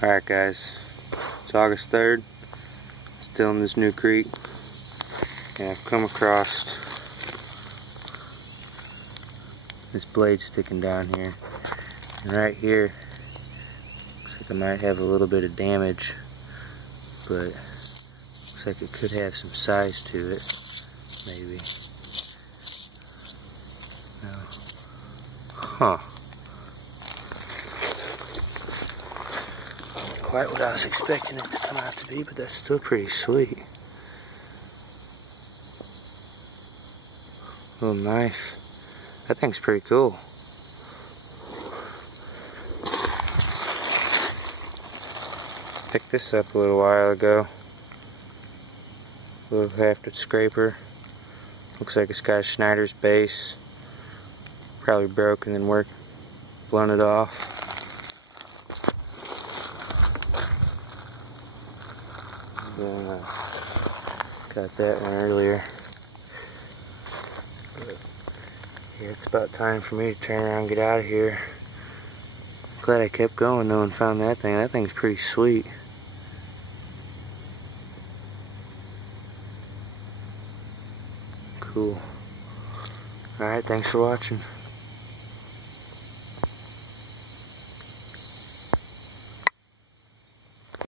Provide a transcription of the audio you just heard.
Alright guys, it's August 3rd, still in this new creek, and I've come across this blade sticking down here, and right here, looks like I might have a little bit of damage, but looks like it could have some size to it, maybe. No. Huh. Quite what I was expecting it to come out to be, but that's still pretty sweet. Little knife. That thing's pretty cool. Picked this up a little while ago. A little hafted scraper. Looks like it's got a Schneider's base. Probably broke and then blown it off. Got that one earlier. But yeah, it's about time for me to turn around and get out of here. Glad I kept going though and found that thing. That thing's pretty sweet. Cool. Alright, thanks for watching.